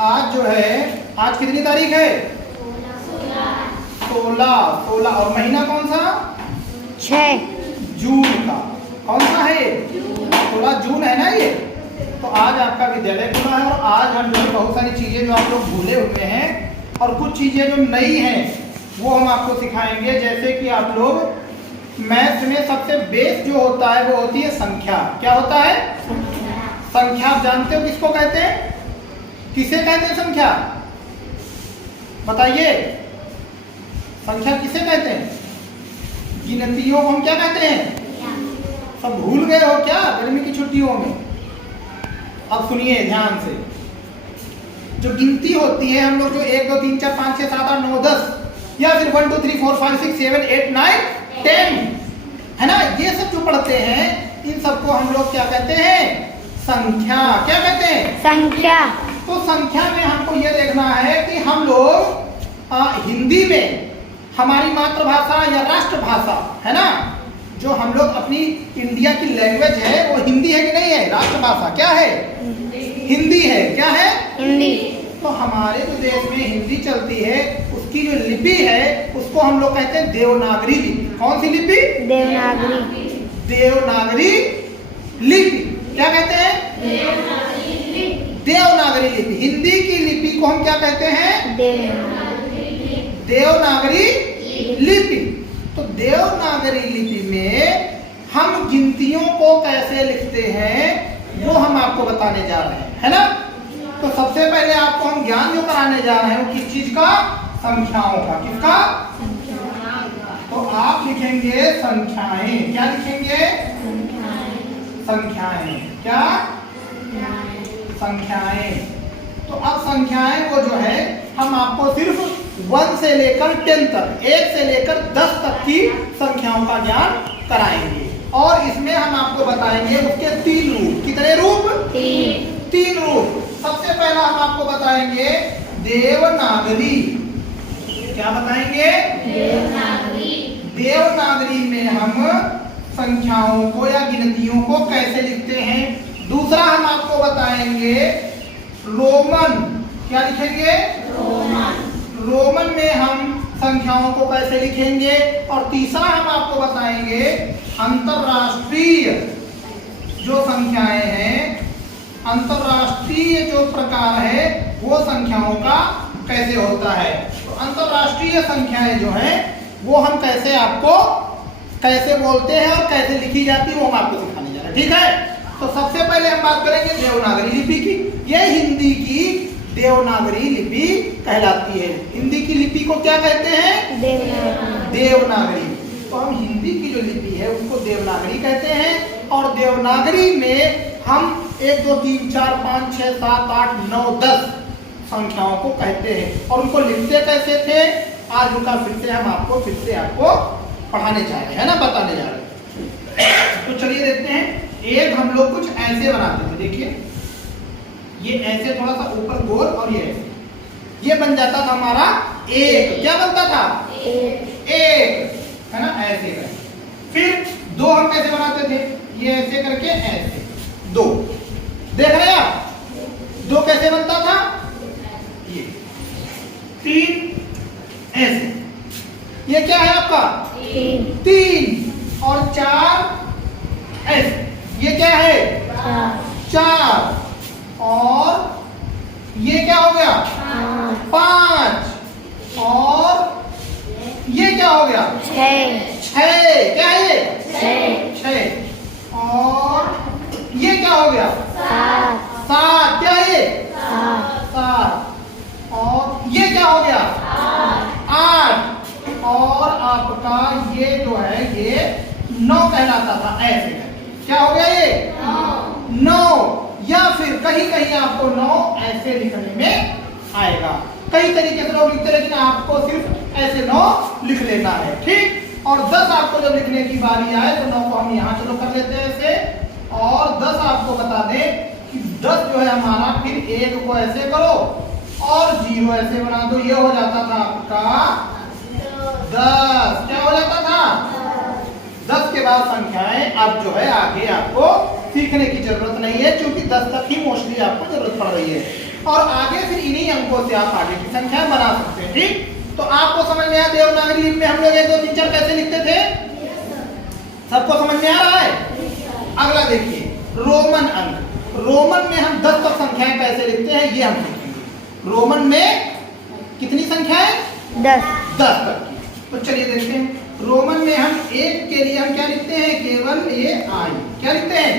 आज जो है, आज कितनी तारीख है? 16 और महीना कौन सा? 6 जून का। कौन सा है? 16 जून है ना ये। तो आज आपका विद्यालय खुला है और आज हम जो बहुत सारी चीजें जो आप लोग भूले हुए हैं और कुछ चीजें जो नई हैं वो हम आपको सिखाएंगे। जैसे कि आप लोग मैथ में सबसे बेस जो होता है वो होती है संख्या। क्या होता है? संख्या। आप जानते हो किसको कहते हैं? किसे कहते हैं संख्या? बताइए, संख्या किसे कहते हैं? गिनतियों को हम क्या कहते हैं? सब भूल गए हो क्या गर्मी की छुट्टियों में? अब सुनिए ध्यान से। जो गिनती होती है हम लोग जो 1 2 3 4 5 6 7 8 9 10 या फिर 1 2 3 4 5 6 7 8 9 10 है ना, ये सब जो पढ़ते हैं इन सबको हम लोग क्या कहते हैं? संख्या। क्या कहते हैं? संख्या। तो संख्या में हमको ये देखना है कि हम लोग हिंदी में हमारी मातृभाषा या राष्ट्रभाषा है ना, जो हम लोग अपनी इंडिया की लैंग्वेज है वो हिंदी है कि नहीं है? राष्ट्रभाषा क्या है? हिंदी है। क्या है? हिंदी। तो हमारे जो देश में हिंदी चलती है उसकी जो लिपि है उसको हम लोग कहते हैं देवनागरी लिपि। कौन सी लिपि? देवनागरी। देवनागरी लिपि। क्या कहते हैं? देवनागरी लिपि। हिंदी की लिपि को हम क्या कहते हैं? देवनागरी लिपि। तो देवनागरी लिपि में हम गिनतियों को कैसे लिखते हैं वो हम आपको बताने जा रहे हैं, है ना। तो सबसे पहले आपको हम ज्ञान जो कराने जा रहे हैं वो किस चीज का? संख्याओं का। किसका? तो आप लिखेंगे संख्याएं। क्या लिखेंगे? संख्याएं। क्या? संख्याएं। तो अब संख्याएं वो जो है हम आपको सिर्फ 1 से लेकर 10 तक, 1 से लेकर 10 तक की संख्याओं का ज्ञान कराएंगे और इसमें हम आपको बताएंगे उसके 3 रूप। कितने रूप? 3 रूप। सबसे पहला हम आपको बताएंगे देवनागरी। क्या बताएंगे? देवनागरी। देवनागरी में हम संख्याओं को या गिनतियों को कैसे लिखते हैं। दूसरा हम आपको बताएंगे रोमन। क्या लिखेंगे? रोमन। रोमन में हम संख्याओं को कैसे लिखेंगे। और तीसरा हम आपको बताएंगे अंतरराष्ट्रीय जो संख्याएं हैं, अंतरराष्ट्रीय जो प्रकार है वो संख्याओं का कैसे होता है। तो अंतरराष्ट्रीय संख्याएं जो हैं वो हम कैसे आपको कैसे बोलते हैं और कैसे लिखी जाती है वो हम आपको सिखाने जा रहे हैं। ठीक है। तो सबसे पहले हम बात करेंगे देवनागरी लिपि की। ये हिंदी की देवनागरी लिपि कहलाती है। हिंदी की लिपि को क्या कहते हैं? देवनागरी। तो हम हिंदी की जो लिपि है उसको देवनागरी कहते हैं और देवनागरी में हम 1 2 3 4 5 6 7 8 9 10 संख्याओं को कहते हैं। और उनको लिखते कैसे थे आज उनका फिर से आपको पढ़ाने जा रहे हैं ना, बताने जा रहे हैं। तो चलिए देखते हैं। एक हम लोग कुछ ऐसे बनाते थे। देखिए ये ऐसे थोड़ा सा ऊपर गोल और ये ऐसे, ये बन जाता था हमारा एक। क्या बनता था? एक है ना, ऐसे करके। फिर 2 हम कैसे बनाते थे? ये ऐसे करके ऐसे 2। देख रहे हैं आप 2 कैसे बनता था? ये 3 ऐसे। ये क्या है आपका? 3 और 4 ऐसे। ये क्या है? 4 और ये क्या हो गया? 5 और ये क्या हो गया? 6। क्या है ये? 6 और ये क्या हो गया? 7। क्या है ये? 7 और ये क्या हो गया? 8 और आपका ये जो है ये 9 कहलाता था। ऐसे क्या हो गया ये? 9 या फिर कहीं कहीं आपको 9 ऐसे लिखने में आएगा। कई तरीके से लोग लिखते, लेकिन आपको सिर्फ ऐसे 9 लिख लेना है। ठीक। और 10 आपको जब लिखने की बारी आए तो 9 को हम यहाँ चलो कर लेते हैं ऐसे। और 10 आपको बता दें कि 10 जो है हमारा, फिर 1 को ऐसे करो और 0 ऐसे बना दो। ये हो जाता था आपका 10। क्या हो जाता था? 10 के बाद संख्याएं अब जो है आगे आपको सीखने की जरूरत नहीं है क्योंकि 10 तक ही मोस्टली आपको जरूरत पड़ रही है। और आगे फिर इन्हीं अंकों से आप आगे की संख्या बना सकते हैं। ठीक, तो आपको समझ में आया देवनागरी लिपि में हम लोग 1 2 3 4 कैसे लिखते थे? सबको समझ में आ रहा है? अगला देखिए रोमन अंक। रोमन में हम 10 तक संख्याएं कैसे लिखते हैं ये हम सीखेंगे। रोमन में कितनी संख्याएं? 10 तक की। तो चलिए देखते हैं। रोमन में हम 1 के लिए हम क्या लिखते हैं? केवल ये आई। क्या लिखते हैं?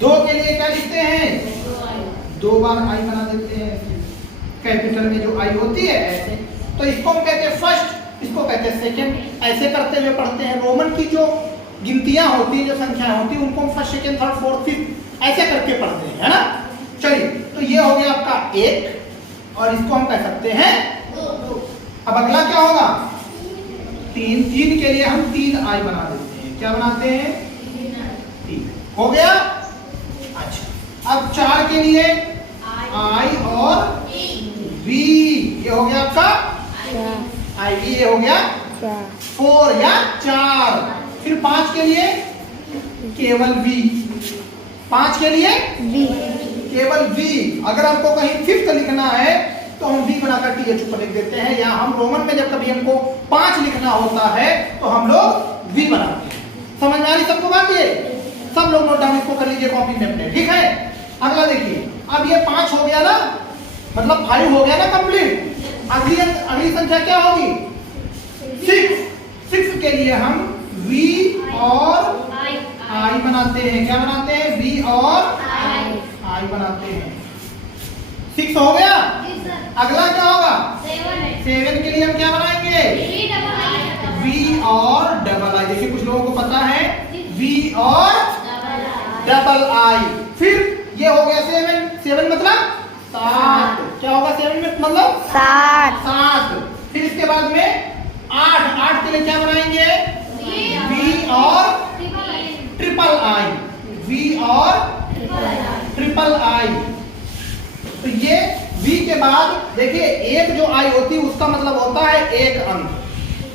2 के लिए क्या लिखते हैं? 2 बार आई बना देते हैं। कैपिटल में जो आई होती है ऐसे, तो इसको हम कहते हैं फर्स्ट, इसको कहते हैं सेकंड। ऐसे करते हुए पढ़ते हैं। रोमन की जो गिनतियां होती है, जो संख्याएं होती है, उनको हम first second third fourth fifth ऐसे करके पढ़ते हैं, है ना। चलिए, तो ये हो गया आपका 1 और इसको हम कह सकते हैं 2। अब अगला क्या होगा? 3 के लिए हम 3 आई बना देते हैं। क्या बनाते हैं? 3 हो गया। अच्छा, अब 4 के लिए आई और वी, ये हो गया आपका आई वी, ये हो गया 4 या 4। फिर 5 के लिए केवल वी, 5 के लिए बी केवल वी। अगर हमको कहीं फिफ्थ लिखना है तो हम वी बनाकर टीएच ऊपर लिख देते हैं, या हम रोमन में जब कभी हमको 5 लिखना होता है तो हम लोग वी बनाते हैं। समझ में आ रही सबको बात? ये सब लोग नोट डाउन इसको कर लीजिए कॉपी में अपने। ठीक है, अगला देखिए। अब ये 5 हो गया ना, मतलब 5 हो गया ना कंप्लीट। अगली संख्या क्या होगी? 6 के लिए हम वी और आई बनाते हैं। क्या बनाते हैं? वी और आई बनाते हैं। 6 हो गया। अगला क्या होगा? 7 के लिए हम क्या बनाएंगे? वी और डबल आई। देखिए कुछ लोगों को पता है वी और डबल आई। फिर ये हो गया 7 मतलब 7। क्या होगा 7 में? मतलब 7। फिर इसके बाद में 8 के लिए क्या बनाएंगे? वी और ट्रिपल आई। वी और ट्रिपल आई। तो ये वी के बाद देखिए 1 जो आई होती है उसका मतलब होता है 1 अंक,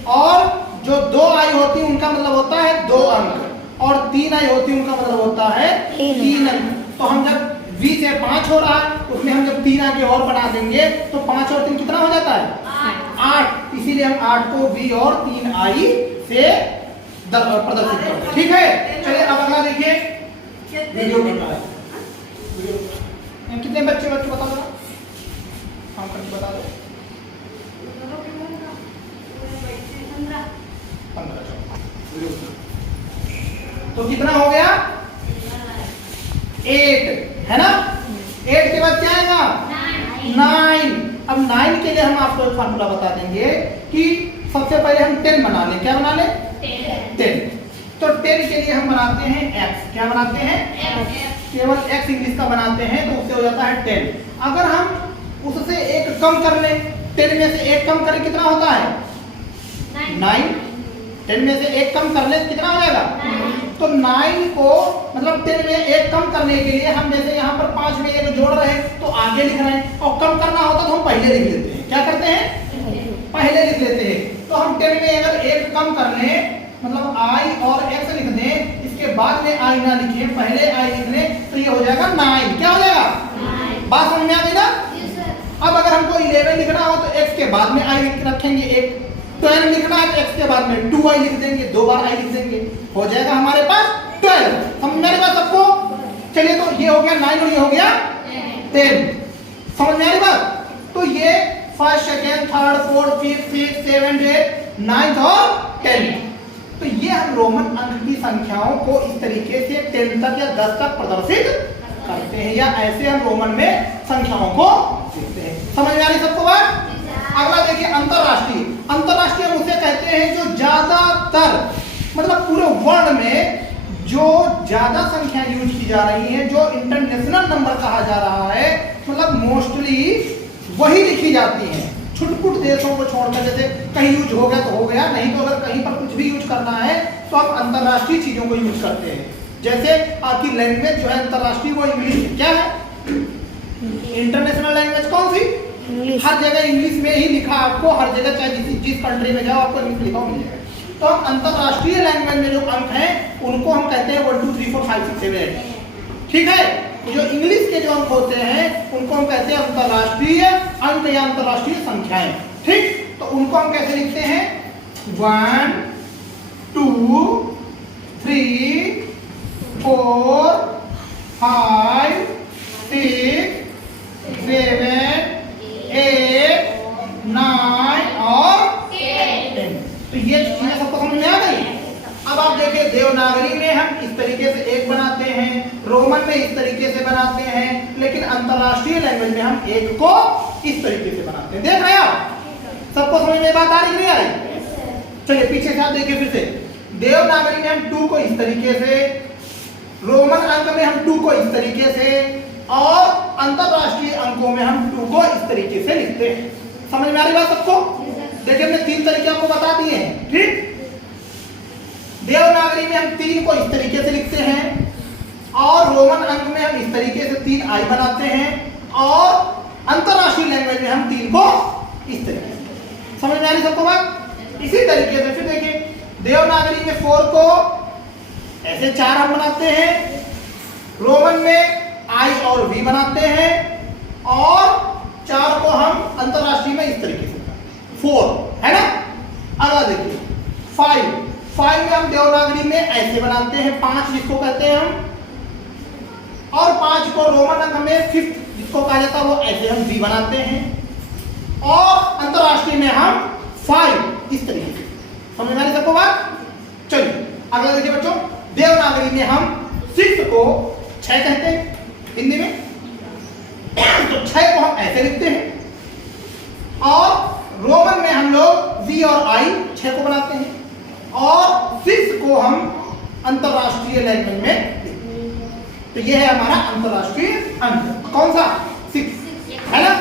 और जो 2 आई होती है उनका मतलब होता है 2 अंक, और 3 आई होती है उनका मतलब होता है 3 अंक। तो हम जब वी से 5 हो रहा है उसमें हम जब 3 आगे और बढ़ा देंगे तो 5 और 3 कितना हो जाता है? 8। इसीलिए हम 8 को वी और 3 आई से प्रदर्शित करते हैं। ठीक है, चलिए अब अगला देखिए। वीडियो बन रहा है। कितने बच्चे बता दो, काम करके बता दो। 15। तो कितना हो गया? 8 है ना। 8 के बाद क्या आएगा? 9। अब 9 के लिए हम आपको एक फार्मूला बता देंगे कि सबसे पहले हम 10 बना लें। क्या बना लें? 10। तो 10 के लिए हम बनाते हैं x। क्या बनाते हैं? केवल x इंग्लिश का बनाते हैं तो उससे हो जाता है 10। अगर हम उससे 1 कम कर लें, 10 में से 1 कम करें कितना होता है? 9। 10 में से 1 कम कर लें कितना हो जाएगा? तो 9 को मतलब 10 में 1 कम करने के लिए हम जैसे यहाँ पर 5 में 1 जोड़ रहे हैं तो आगे लिख रहे हैं, और कम करना होता तो हम पहले लिख लेते हैं। क्या करते हैं? पहले लिख लेते हैं। तो हम 10 में अगर 1 कम कर लें मतलब आई और x लिख दें, इसके बाद में आई ना लिखें, पहले आई लिख लें, तो ये हो जाएगा 9। क्या हो जाएगा? बात समझ में आ गई ना? अब अगर हमको 11 लिखना हो तो x के बाद में आई लिख रखेंगे 1। 12 लिखना है तो x के बाद में 2 आई लिख देंगे, 2 बार आई लिख देंगे, हो जाएगा हमारे पास 12। समझ में आ रही बात सबको? चलिए, तो ये हो गया 9 और ये हो गया 10। समझ में आ रही बात? तो ये first, second, third, fourth, fifth, sixth, seventh, eighth, 9th और 10th। तो ये हम रोमन अंक की संख्याओं को इस तरीके से 10 तक या 10 तक प्रदर्शित करते हैं, या ऐसे हम रोमन में संख्याओं को लिखते हैं। समझ में आ रही सबको बात? अगला देखिए अंतरराष्ट्रीय। अंतरराष्ट्रीय हम उसे कहते हैं जो ज्यादातर मतलब पूरे वर्ल्ड में जो ज्यादा संख्या यूज की जा रही है, जो इंटरनेशनल नंबर कहा जा रहा है, मतलब मोस्टली वही लिखी जाती हैं। छुटपुट देशों को छोड़कर, जैसे कहीं यूज हो गया तो हो गया, नहीं तो अगर कहीं पर कुछ भी यूज करना है तो हम अंतरराष्ट्रीय चीजों को यूज करते हैं। जैसे आपकी लैंग्वेज जो है अंतरराष्ट्रीय वो इंग्लिश क्या है? इंटरनेशनल लैंग्वेज कौन सी? इंग्लिश। हर जगह इंग्लिश में ही लिखा आपको, हर जगह चाहे जिस कंट्री में जाओ आपको इंग्लिश लिखा मिल जाएगा। तो हम अंतरराष्ट्रीय लैंग्वेज में जो अंक हैं उनको हम कहते हैं 1 2 3 4 5 6 7 8। ठीक है, जो इंग्लिश के जो अंक होते हैं उनको हम कहते हैं अंतरराष्ट्रीय अंक या अंतरराष्ट्रीय संख्याएं। ठीक, तो उनको हम कैसे लिखते हैं? 1 2 3 4 5 6 7 8 9 और 10। तो ये चीजें सबको समझ में आ गई। अब आप देखिए, देवनागरी में हम इस तरीके से एक बनाते हैं, रोमन में इस तरीके से बनाते हैं, लेकिन अंतरराष्ट्रीय लैंग्वेज में हम एक को इस तरीके से बनाते हैं। देख रहे हैं आप? सबको समझ में बात आ रही नहीं आ रही? चलिए पीछे से आप देखिए फिर से। देवनागरी में हम 2 को इस तरीके से, रोमन अंक में हम 2 को इस तरीके से, और अंतरराष्ट्रीय अंकों में हम 2 को इस तरीके से लिखते हैं। समझ में आ रही बात सबको? देखिए हमने 3 तरीके आपको बता दिए हैं। ठीक, देवनागरी में हम 3 को इस तरीके से लिखते हैं, और रोमन अंक में हम इस तरीके से 3 आई बनाते हैं, और अंतरराष्ट्रीय लैंग्वेज में हम 3 को इस तरीके से। समझ में आ रही सबको बात? इसी तरीके से फिर देखिए, देवनागरी में 4 को ऐसे 4 हम बनाते हैं, रोमन में आई और वी बनाते हैं, और 4 को हम अंतरराष्ट्रीय में इस तरीके से 4 है ना। अगला देखिए 5 में हम देवनागरी में ऐसे बनाते हैं 5 जिसको कहते हैं हम, और 5 को रोमन अंक में 5th जिसको कहा जाता है वो ऐसे हम वी बनाते हैं, और अंतरराष्ट्रीय में हम 5 इस तरीके से। समझ में आ रही सबको बात? चलिए अगला देखिए बच्चों, देवनागरी में हम 6 को 6 कहते हैं हिंदी में, तो 6 को हम ऐसे लिखते हैं, और रोमन में हम लोग वी और आई 6 को बनाते हैं, और 6 को हम अंतरराष्ट्रीय लैंग्वेज में लिखते हैं। तो ये है हमारा अंतरराष्ट्रीय अंक। कौन सा? 6 है ना।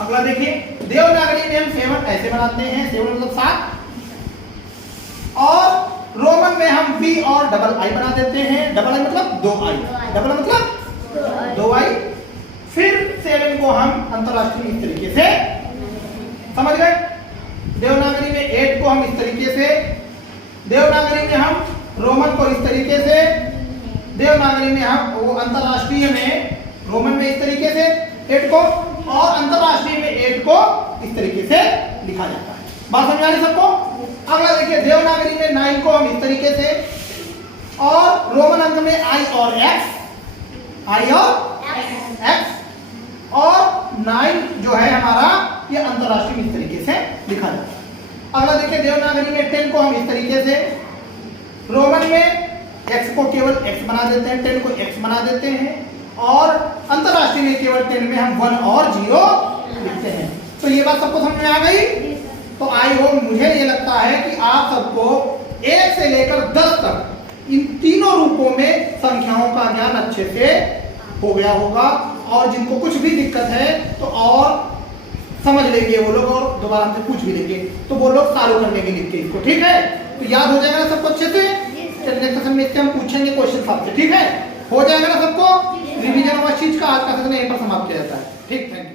अगला देखिए, देवनागरी में हम 7 ऐसे बनाते हैं, 7 मतलब 7, और रोमन में हम वी और डबल आई बना देते हैं। डबल आई मतलब 2 आई, डबल मतलब 2 आई। फिर 7 को हम अंतरराष्ट्रीय इस तरीके से, समझ गए? देवनागरी में 8 को हम इस तरीके से, देवनागरी में हम रोमन को इस तरीके से, देवनागरी में हम वो अंतरराष्ट्रीय में रोमन में इस तरीके से 8 को, और अंतरराष्ट्रीय में 8 को इस तरीके से लिखा जाता है। बात समझ आ रही सबको? अगला देखिए, देवनागरी में 9 को हम इस तरीके से, और रोमन अंक में आई और एक्स, आई और एक्स, और 9 जो है हमारा ये अंतरराष्ट्रीय इस तरीके से लिखा जाता है। अगला देखिए, देवनागरी में 10 को हम इस तरीके से, रोमन में x को केवल x बना देते हैं, 10 को x बना देते हैं, और अंतरराष्ट्रीय में केवल 10 में हम 1 और 0 लिखते हैं। तो ये बात सबको समझ में आ गई? तो आई होप, मुझे ये लगता है कि आप सबको 1 से लेकर 10 तक इन तीनों रूपों में संख्याओं का ज्ञान अच्छे से हो गया होगा, और जिनको कुछ भी दिक्कत है तो और समझ लेंगे वो लोग, और दोबारा हमसे पूछ भी लेंगे, तो वो लोग चालू कर लेंगे लिख के इसको। ठीक है, तो याद हो जाएगा ना सबको अच्छे से? चलिए नेक्स्ट सेशन में इसके हम पूछेंगे क्वेश्चन आपसे। ठीक है, हो जाएगा ना सबको? रिवीजन और चीज का आज का सेशन यहीं पर समाप्त किया जाता है। ठीक, थैंक यू।